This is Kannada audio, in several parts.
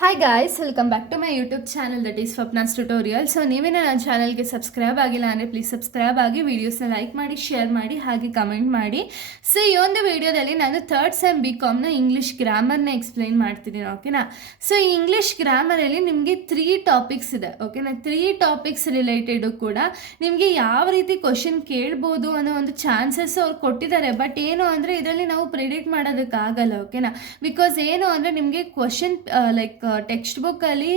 Hi guys, welcome back to my YouTube channel that is Swapna's tutorial. So ನೀವೇನೋ ನನ್ನ ಚಾನಲ್ಗೆ ಸಬ್ಸ್ಕ್ರೈಬ್ ಆಗಿಲ್ಲ ಅಂದರೆ ಪ್ಲೀಸ್ ಸಬ್ಸ್ಕ್ರೈಬ್ ಆಗಿ, ವೀಡಿಯೋಸ್ನ ಲೈಕ್ ಮಾಡಿ, ಶೇರ್ ಮಾಡಿ, ಹಾಗೆ ಕಮೆಂಟ್ ಮಾಡಿ. ಸೊ ಈ ಒಂದು ವಿಡಿಯೋದಲ್ಲಿ ನಾನು ಥರ್ಡ್ ಸೆಮ್ BComನ ಇಂಗ್ಲೀಷ್ ಗ್ರಾಮರ್ನ ಎಕ್ಸ್ಪ್ಲೈನ್ ಮಾಡ್ತಿದ್ದೀನಿ, ಓಕೆನಾ. ಸೊ ಈ ಇಂಗ್ಲೀಷ್ ಗ್ರಾಮರಲ್ಲಿ ನಿಮಗೆ 3 ಟಾಪಿಕ್ಸ್ ಇದೆ, ಓಕೆನಾ. 3 ಟಾಪಿಕ್ಸ್ ರಿಲೇಟೆಡು ಕೂಡ ನಿಮಗೆ ಯಾವ ರೀತಿ ಕ್ವಶನ್ ಕೇಳ್ಬೋದು ಅನ್ನೋ ಒಂದು ಚಾನ್ಸಸ್ ಅವ್ರು ಕೊಟ್ಟಿದ್ದಾರೆ. ಬಟ್ ಏನು ಅಂದರೆ ಇದರಲ್ಲಿ ನಾವು ಪ್ರಿಡಿಕ್ಟ್ ಮಾಡೋದಕ್ಕಾಗಲ್ಲ, ಓಕೆನಾ. ಬಿಕಾಸ್ ಏನು ಅಂದರೆ ನಿಮಗೆ ಕ್ವಶನ್ ಲೈಕ್ ಟೆಕ್ಸ್ಟ್ ಬುಕ್ಕಲ್ಲಿ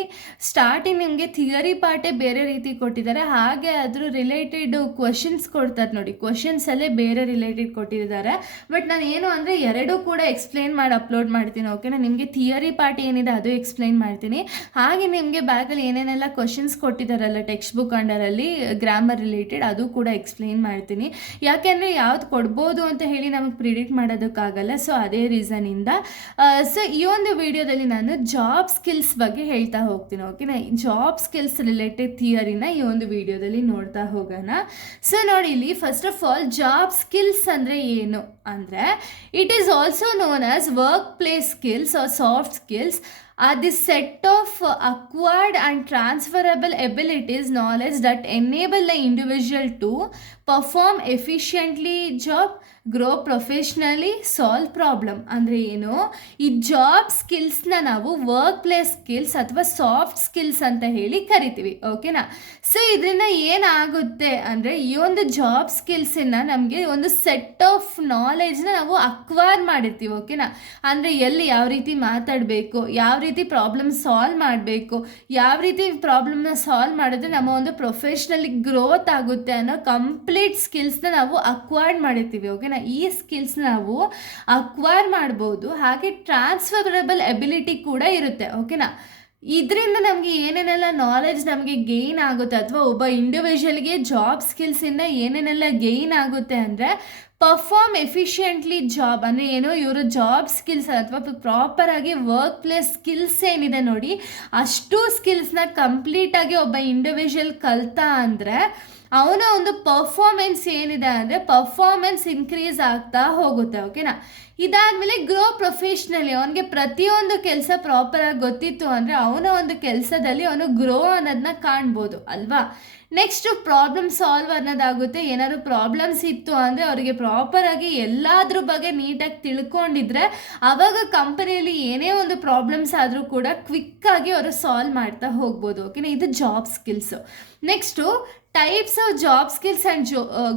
ಸ್ಟಾರ್ಟಿಂಗ್ ನಿಮಗೆ ಥಿಯರಿ ಪಾರ್ಟೇ ಬೇರೆ ರೀತಿ ಕೊಟ್ಟಿದ್ದಾರೆ, ಹಾಗೆ ಅದ್ರ ರಿಲೇಟೆಡ್ ಕ್ವಶನ್ಸ್ ಕೊಡ್ತಾರೆ ನೋಡಿ, ಕ್ವಶನ್ಸಲ್ಲೇ ಬೇರೆ ರಿಲೇಟೆಡ್ ಕೊಟ್ಟಿದ್ದಾರೆ. ಬಟ್ ನಾನು ಏನು ಅಂದರೆ ಎರಡೂ ಕೂಡ ಎಕ್ಸ್ಪ್ಲೈನ್ ಮಾಡಿ ಅಪ್ಲೋಡ್ ಮಾಡ್ತೀನಿ, ಓಕೆನಾ. ನಿಮಗೆ ಥಿಯರಿ ಪಾರ್ಟ್ ಏನಿದೆ ಅದು ಎಕ್ಸ್ಪ್ಲೈನ್ ಮಾಡ್ತೀನಿ, ಹಾಗೆ ನಿಮಗೆ ಬ್ಯಾಗಲ್ಲಿ ಏನೇನೆಲ್ಲ ಕ್ವಶನ್ಸ್ ಕೊಟ್ಟಿದ್ದಾರಲ್ಲ ಟೆಕ್ಸ್ಟ್ ಬುಕ್ ಅಂಡರಲ್ಲಿ ಗ್ರಾಮರ್ ರಿಲೇಟೆಡ್ ಅದು ಕೂಡ ಎಕ್ಸ್ಪ್ಲೈನ್ ಮಾಡ್ತೀನಿ. ಯಾಕೆಂದರೆ ಯಾವ್ದು ಕೊಡ್ಬೋದು ಅಂತ ಹೇಳಿ ನಮಗೆ ಪ್ರಿಡಿಕ್ಟ್ ಮಾಡೋದಕ್ಕಾಗಲ್ಲ. ಸೊ ಅದೇ ರೀಸನಿಂದ ಸೊ ಈ ಒಂದು ವಿಡಿಯೋದಲ್ಲಿ ನಾನು ಜಾಬ್ ಸ್ಕಿಲ್ಸ್ ಬಗ್ಗೆ ಹೇಳ್ತಾ ಹೋಗ್ತೀನಿ, ಓಕೆನಾ. ಜಾಬ್ ಸ್ಕಿಲ್ಸ್ ರಿಲೇಟೆಡ್ ಥಿಯರಿನ ಈ ಒಂದು ವಿಡಿಯೋದಲ್ಲಿ ನೋಡ್ತಾ ಹೋಗೋಣ. ಸೊ ನೋಡಿ, ಇಲ್ಲಿ first of all job skills ಅಂದರೆ ಏನು ಅಂದರೆ it is also known as work place skills are soft skills are the set of acquired and transferable abilities, knowledge that enable the individual to perform efficiently job, grow professionally, solve problem. ಅಂದರೆ ಏನು, ಈ ಜಾಬ್ ಸ್ಕಿಲ್ಸ್ನ ನಾವು ವರ್ಕ್ ಪ್ಲೇಸ್ ಸ್ಕಿಲ್ಸ್ ಅಥವಾ ಸಾಫ್ಟ್ ಸ್ಕಿಲ್ಸ್ ಅಂತ ಹೇಳಿ ಕರಿತೀವಿ, ಓಕೆನಾ. ಸೊ ಇದರಿಂದ ಏನಾಗುತ್ತೆ ಅಂದರೆ ಈ ಒಂದು ಜಾಬ್ ಸ್ಕಿಲ್ಸನ್ನು ನಮಗೆ ಒಂದು ಸೆಟ್ ಆಫ್ ನಾಲೆಜ್ನ ನಾವು ಅಕ್ವೈರ್ ಮಾಡಿರ್ತೀವಿ, ಓಕೆನಾ. ಅಂದರೆ ಎಲ್ಲಿ ಯಾವ ರೀತಿ ಮಾತಾಡಬೇಕು, ಯಾವ ರೀತಿ ಪ್ರಾಬ್ಲಮ್ ಸಾಲ್ವ್ ಮಾಡಬೇಕು, ಯಾವ ರೀತಿ ಪ್ರಾಬ್ಲಮ್ನ ಸಾಲ್ವ್ ಮಾಡಿದ್ರೆ ನಮ್ಮ ಒಂದು ಪ್ರೊಫೆಷ್ನಲಿ ಗ್ರೋತ್ ಆಗುತ್ತೆ ಅನ್ನೋ ಕಂಪ್ಲೀಟ್ ಸ್ಕಿಲ್ಸ್ನ ನಾವು ಅಕ್ವೈರ್ ಮಾಡಿರ್ತೀವಿ, ಓಕೆನಾ. ಈ ಸ್ಕಿಲ್ಸ್ ನಾವು ಅಕ್ವೈರ್ ಮಾಡ್ಬೋದು, ಹಾಗೆ ಟ್ರಾನ್ಸ್ಫರಬಲ್ ಎಬಿಲಿಟಿ ಕೂಡ ಇರುತ್ತೆ, ಓಕೆನಾ. ಇದರಿಂದ ನಮಗೆ ಏನೇನೆಲ್ಲ ನಾಲೆಜ್ ನಮಗೆ ಗೇನ್ ಆಗುತ್ತೆ ಅಥವಾ ಒಬ್ಬ ಇಂಡಿವಿಜುವಲ್ಗೆ ಜಾಬ್ ಸ್ಕಿಲ್ಸಿಂದ ಏನೇನೆಲ್ಲ ಗೇನ್ ಆಗುತ್ತೆ ಅಂದರೆ ಪರ್ಫಾರ್ಮ್ ಎಫಿಷಿಯೆಂಟ್ಲಿ ಜಾಬ್ ಅಂದರೆ ಏನು, ಇವರು ಜಾಬ್ ಸ್ಕಿಲ್ಸ್ ಅಥವಾ ಪ್ರಾಪರಾಗಿ ವರ್ಕ್ ಪ್ಲೇಸ್ ಸ್ಕಿಲ್ಸ್ ಏನಿದೆ ನೋಡಿ, ಅಷ್ಟು ಸ್ಕಿಲ್ಸ್ನ ಕಂಪ್ಲೀಟಾಗಿ ಒಬ್ಬ ಇಂಡಿವಿಜುವಲ್ ಕಲ್ತಾ ಅಂದರೆ ಅವನ ಒಂದು ಪರ್ಫಾರ್ಮೆನ್ಸ್ ಏನಿದೆ ಅಂದರೆ ಪರ್ಫಾರ್ಮೆನ್ಸ್ ಇನ್ಕ್ರೀಸ್ ಆಗ್ತಾ ಹೋಗುತ್ತೆ, ಓಕೆನಾ. ಇದಾದಮೇಲೆ ಗ್ರೋ ಪ್ರೊಫೆಷ್ನಲಿ, ಅವನಿಗೆ ಪ್ರತಿಯೊಂದು ಕೆಲಸ ಪ್ರಾಪರಾಗಿ ಗೊತ್ತಿತ್ತು ಅಂದರೆ ಅವನ ಒಂದು ಕೆಲಸದಲ್ಲಿ ಅವನು ಗ್ರೋ ಅನ್ನೋದನ್ನ ಕಾಣ್ಬೋದು ಅಲ್ವಾ. ನೆಕ್ಸ್ಟು ಪ್ರಾಬ್ಲಮ್ ಸಾಲ್ವ್ ಅನ್ನೋದಾಗುತ್ತೆ. ಏನಾದ್ರು ಪ್ರಾಬ್ಲಮ್ಸ್ ಇತ್ತು ಅಂದರೆ ಅವರಿಗೆ ಪ್ರಾಪರಾಗಿ ಎಲ್ಲಾದ್ರ ಬಗ್ಗೆ ನೀಟಾಗಿ ತಿಳ್ಕೊಂಡಿದ್ರೆ ಆವಾಗ ಕಂಪನಿಯಲ್ಲಿ ಏನೇ ಒಂದು ಪ್ರಾಬ್ಲಮ್ಸ್ ಆದರೂ ಕೂಡ ಕ್ವಿಕ್ಕಾಗಿ ಅವರು ಸಾಲ್ವ್ ಮಾಡ್ತಾ ಹೋಗ್ಬೋದು, ಓಕೆನಾ. ಇದು job skills. Next types of job skills and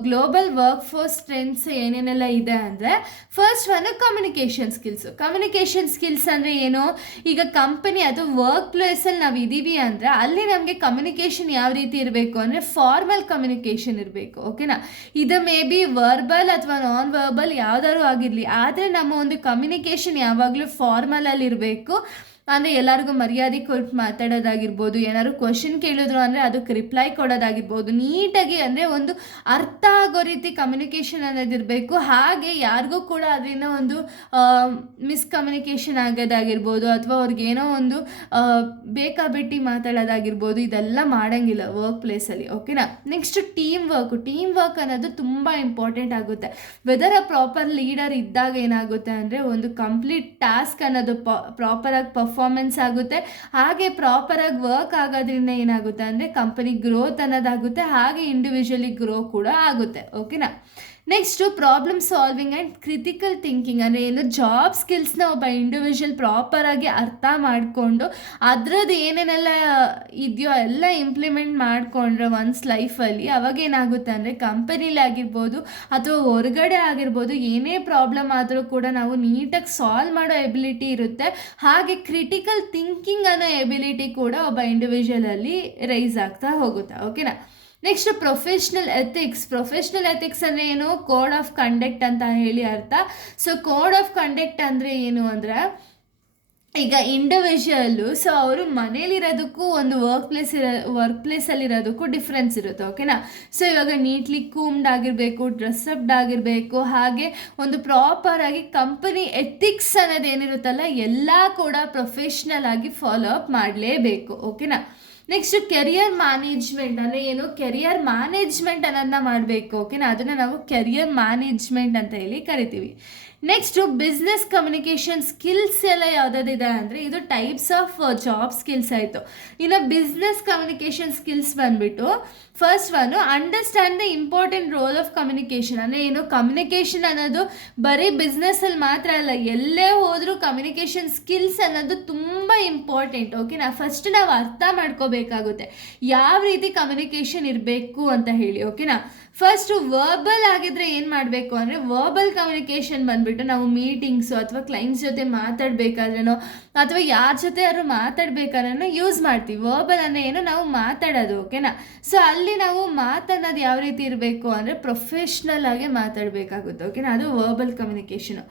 global work force strengths ಏನೇನೆಲ್ಲ ಇದೆ ಅಂದರೆ first one communication skills. Communication skills ಅಂದರೆ ಏನು, ಈಗ ಕಂಪನಿ ಅಥವಾ ವರ್ಕ್ ಪ್ಲೇಸಲ್ಲಿ ನಾವು ಇದ್ದೀವಿ ಅಂದರೆ ಅಲ್ಲಿ ನಮಗೆ ಕಮ್ಯುನಿಕೇಷನ್ ಯಾವ ರೀತಿ ಇರಬೇಕು ಅಂದರೆ ಫಾರ್ಮಲ್ ಕಮ್ಯುನಿಕೇಷನ್ ಇರಬೇಕು, ಓಕೆನಾ. ಇದು ಮೇ ಬಿ ವರ್ಬಲ್ ಅಥವಾ ನಾನ್ ವರ್ಬಲ್ ಯಾವುದಾದ್ರು ಆಗಿರಲಿ, ಆದರೆ ನಮ್ಮ ಒಂದು ಕಮ್ಯುನಿಕೇಷನ್ ಯಾವಾಗಲೂ ಫಾರ್ಮಲಲ್ಲಿ ಇರಬೇಕು. ಅಂದರೆ ಎಲ್ಲರಿಗೂ ಮರ್ಯಾದೆ ಕೊಟ್ಟು ಮಾತಾಡೋದಾಗಿರ್ಬೋದು, ಏನಾದ್ರು ಕ್ವಶನ್ ಕೇಳಿದ್ರು ಅಂದರೆ ಅದಕ್ಕೆ ರಿಪ್ಲೈ ಕೊಡೋದಾಗಿರ್ಬೋದು, ನೀಟಾಗಿ ಅಂದರೆ ಒಂದು ಅರ್ಥ ಆಗೋ ರೀತಿ ಕಮ್ಯುನಿಕೇಷನ್ ಅನ್ನೋದಿರಬೇಕು. ಹಾಗೆ ಯಾರಿಗೂ ಕೂಡ ಅದರಿಂದ ಒಂದು ಮಿಸ್ಕಮ್ಯುನಿಕೇಷನ್ ಆಗೋದಾಗಿರ್ಬೋದು ಅಥವಾ ಅವ್ರಿಗೇನೋ ಒಂದು ಬೇಕಾಬಿಟ್ಟು ಮಾತಾಡೋದಾಗಿರ್ಬೋದು, ಇದೆಲ್ಲ ಮಾಡೋಂಗಿಲ್ಲ ವರ್ಕ್ ಪ್ಲೇಸಲ್ಲಿ, ಓಕೆನಾ. ನೆಕ್ಸ್ಟ್ ಟೀಮ್ ವರ್ಕ್ ಅನ್ನೋದು ತುಂಬ ಇಂಪಾರ್ಟೆಂಟ್ ಆಗುತ್ತೆ. ವೆದರ್ ಅ ಪ್ರಾಪರ್ ಲೀಡರ್ ಇದ್ದಾಗ ಏನಾಗುತ್ತೆ ಅಂದರೆ ಒಂದು ಕಂಪ್ಲೀಟ್ ಟಾಸ್ಕ್ ಅನ್ನೋದು ಪ್ರಾಪರಾಗಿ ಪರ್ಫಾರ್ಮೆನ್ಸ್ ಆಗುತ್ತೆ, ಹಾಗೆ ಪ್ರಾಪರಾಗಿ ವರ್ಕ್ ಆಗೋದ್ರಿಂದ ಏನಾಗುತ್ತೆ ಅಂದರೆ ಕಂಪನಿ ಗ್ರೋತ್ ಅನ್ನೋದಾಗುತ್ತೆ, ಹಾಗೆ ಇಂಡಿವಿಜುವಲಿ ಗ್ರೋ ಕೂಡ ಆಗುತ್ತೆ, ಓಕೆನಾ. Next problem solving and critical thinking ಅಂದರೆ ಏನು, ಜಾಬ್ ಸ್ಕಿಲ್ಸ್ನ ಒಬ್ಬ ಇಂಡಿವಿಜುವಲ್ ಪ್ರಾಪರಾಗಿ ಅರ್ಥ ಮಾಡಿಕೊಂಡು ಅದರದ್ದು ಏನೇನೆಲ್ಲ ಇದೆಯೋ ಎಲ್ಲ ಇಂಪ್ಲಿಮೆಂಟ್ ಮಾಡಿಕೊಂಡ್ರೆ ಒನ್ಸ್ ಲೈಫಲ್ಲಿ ಅವಾಗ ಏನಾಗುತ್ತೆ ಅಂದರೆ ಕಂಪನಿಲಿ ಆಗಿರ್ಬೋದು ಅಥವಾ ಹೊರಗಡೆ ಆಗಿರ್ಬೋದು ಏನೇ ಪ್ರಾಬ್ಲಮ್ ಆದರೂ ಕೂಡ ನಾವು ನೀಟಾಗಿ ಸಾಲ್ವ್ ಮಾಡೋ ಎಬಿಲಿಟಿ ಇರುತ್ತೆ, ಹಾಗೆ ಕ್ರಿಟಿಕಲ್ ಥಿಂಕಿಂಗ್ ಅನ್ನೋ ಎಬಿಲಿಟಿ ಕೂಡ ಒಬ್ಬ ಇಂಡಿವಿಜುವಲಲ್ಲಿ ರೈಸ್ ಆಗ್ತಾ ಹೋಗುತ್ತೆ, ಓಕೆನಾ. ನೆಕ್ಸ್ಟ್ ಪ್ರೊಫೆಷ್ನಲ್ ಎಥಿಕ್ಸ್ ಅಂದರೆ ಏನು, ಕೋಡ್ ಆಫ್ ಕಂಡಕ್ಟ್ ಅಂತ ಹೇಳಿ ಅರ್ಥ. ಸೊ ಕೋಡ್ ಆಫ್ ಕಂಡಕ್ಟ್ ಅಂದರೆ ಏನು ಅಂದರೆ ಈಗ ಇಂಡಿವಿಜುವಲ್ಲು ಸೊ ಅವರು ಮನೇಲಿರೋದಕ್ಕೂ ಒಂದು ವರ್ಕ್ ಪ್ಲೇಸಲ್ಲಿರೋದಕ್ಕೂ ಡಿಫ್ರೆನ್ಸ್ ಇರುತ್ತೆ, ಓಕೆನಾ. ಸೊ ಇವಾಗ ನೀಟ್ಲಿ ಕೂಮ್ಡ್ ಆಗಿರಬೇಕು, ಡ್ರೆಸ್ಅಪ್ಡ್ ಆಗಿರಬೇಕು, ಹಾಗೆ ಒಂದು ಪ್ರಾಪರಾಗಿ ಕಂಪನಿ ಎಥಿಕ್ಸ್ ಅನ್ನೋದೇನಿರುತ್ತಲ್ಲ ಎಲ್ಲ ಕೂಡ ಪ್ರೊಫೆಷ್ನಲ್ ಆಗಿ ಫಾಲೋ ಅಪ್ ಮಾಡಲೇಬೇಕು, ಓಕೆನಾ. ನೆಕ್ಸ್ಟ್ ಕೆರಿಯರ್ ಮ್ಯಾನೇಜ್ಮೆಂಟ್ ಅಂದರೆ ಏನು, ಕೆರಿಯರ್ ಮ್ಯಾನೇಜ್ಮೆಂಟ್ ಅನ್ನೋದನ್ನ ಮಾಡಬೇಕು, ಓಕೆನಾ. ಅದನ್ನು ನಾವು ಕೆರಿಯರ್ ಮ್ಯಾನೇಜ್ಮೆಂಟ್ ಅಂತ ಹೇಳಿ ಕರಿತೀವಿ. ನೆಕ್ಸ್ಟು ಬಿಸ್ನೆಸ್ ಕಮ್ಯುನಿಕೇಷನ್ ಸ್ಕಿಲ್ಸ್ ಎಲ್ಲ ಯಾವುದಾದಿದೆ ಅಂದರೆ ಇದು ಟೈಪ್ಸ್ ಆಫ್ ಜಾಬ್ ಸ್ಕಿಲ್ಸ್ ಆಯಿತು. ಇನ್ನು ಬಿಸ್ನೆಸ್ ಕಮ್ಯುನಿಕೇಷನ್ ಸ್ಕಿಲ್ಸ್ ಬಂದುಬಿಟ್ಟು first one understand the important role of communication. ಅಂದರೆ ಏನು, ಕಮ್ಯುನಿಕೇಷನ್ ಅನ್ನೋದು ಬರೀ ಬಿಸ್ನೆಸ್ಸಲ್ಲಿ ಮಾತ್ರ ಅಲ್ಲ, ಎಲ್ಲೇ ಹೋದರೂ ಕಮ್ಯುನಿಕೇಷನ್ ಸ್ಕಿಲ್ಸ್ ಅನ್ನೋದು ತುಂಬ ಇಂಪಾರ್ಟೆಂಟ್. ಓಕೆನಾ, ಫಸ್ಟ್ ನಾವು ಅರ್ಥ ಮಾಡ್ಕೋಬೇಕಾಗುತ್ತೆ ಯಾವ ರೀತಿ ಕಮ್ಯುನಿಕೇಷನ್ ಇರಬೇಕು ಅಂತ ಹೇಳಿ. ಓಕೆನಾ, ಫಸ್ಟು ವರ್ಬಲ್ ಆಗಿದ್ರೆ ಏನು ಮಾಡಬೇಕು ಅಂದರೆ, ವರ್ಬಲ್ ಕಮ್ಯುನಿಕೇಷನ್ ಬಂದುಬಿಟ್ಟು ನಾವು ಮೀಟಿಂಗ್ಸು ಅಥವಾ ಕ್ಲೈಂಟ್ಸ್ ಜೊತೆ ಮಾತಾಡಬೇಕಾದ್ರೂ ಅಥವಾ ಯಾರ ಜೊತೆ ಯಾರು ಮಾತಾಡಬೇಕಾದ್ರೂ ಯೂಸ್ ಮಾಡ್ತೀವಿ. ವರ್ಬಲ್ ಅಂದರೆ ಏನು, ನಾವು ಮಾತಾಡೋದು. ಓಕೆನಾ, ಸೊ ಅಲ್ಲಿ ನಾವು ಮಾತನ್ನೋದು ಯಾವ ರೀತಿ ಇರಬೇಕು ಅಂದರೆ ಪ್ರೊಫೆಷ್ನಲ್ ಆಗಿ ಮಾತಾಡಬೇಕಾಗುತ್ತೆ. ಓಕೆನಾ, ಅದು ವರ್ಬಲ್ ಕಮ್ಯುನಿಕೇಷನು.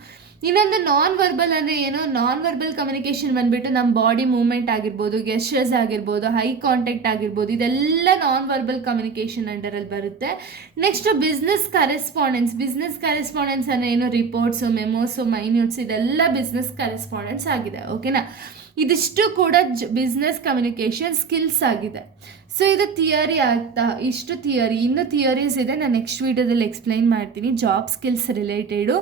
ಇನ್ನೊಂದು ನಾನ್ ವರ್ಬಲ್ ಅಂದರೆ ಏನು, ನಾನ್ ವರ್ಬಲ್ ಕಮ್ಯುನಿಕೇಷನ್ ಬಂದುಬಿಟ್ಟು ನಮ್ಮ ಬಾಡಿ ಮೂವ್ಮೆಂಟ್ ಆಗಿರ್ಬೋದು, ಗೆಸ್ಚರ್ಸ್ ಆಗಿರ್ಬೋದು, ಹೈ ಕಾಂಟ್ಯಾಕ್ಟ್ ಆಗಿರ್ಬೋದು, ಇದೆಲ್ಲ ನಾನ್ ವರ್ಬಲ್ ಕಮ್ಯುನಿಕೇಷನ್ ಅಂಡರಲ್ಲಿ ಬರುತ್ತೆ. ನೆಕ್ಸ್ಟ್ ಬಿಸ್ನೆಸ್ ಕರೆಸ್ಪಾಂಡೆನ್ಸ್ ಅಂದರೆ ಏನು, ರಿಪೋರ್ಟ್ಸು, ಮೆಮೋಸು, ಮೈನ್ಯೂಟ್ಸ್, ಇದೆಲ್ಲ ಬಿಸ್ನೆಸ್ ಕರೆಸ್ಪಾಂಡೆನ್ಸ್ ಆಗಿದೆ. ಓಕೆನಾ, ಇದಿಷ್ಟು ಕೂಡ ಬಿಸ್ನೆಸ್ ಕಮ್ಯುನಿಕೇಷನ್ ಸ್ಕಿಲ್ಸ್ ಆಗಿದೆ. ಸೊ ಇದು ಥಿಯರಿ ಆಗ್ತಾ, ಇಷ್ಟು ಥಿಯರಿ. ಇನ್ನೂ ಥಿಯರೀಸ್ ಇದೆ, ನಾನು ನೆಕ್ಸ್ಟ್ ವೀಡಿಯೋದಲ್ಲಿ ಎಕ್ಸ್ಪ್ಲೈನ್ ಮಾಡ್ತೀನಿ ಜಾಬ್ ಸ್ಕಿಲ್ಸ್ ರಿಲೇಟೆಡು.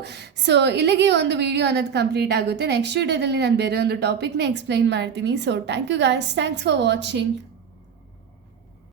ಸೊ ಇಲ್ಲಿಗೆ ಒಂದು ವಿಡಿಯೋ ಅನ್ನೋದು ಕಂಪ್ಲೀಟ್ ಆಗುತ್ತೆ. ನೆಕ್ಸ್ಟ್ ವೀಡಿಯೋದಲ್ಲಿ ನಾನು ಬೇರೆ ಒಂದು ಟಾಪಿಕ್ನ ಎಕ್ಸ್ಪ್ಲೈನ್ ಮಾಡ್ತೀನಿ. So thank you guys, thanks for watching.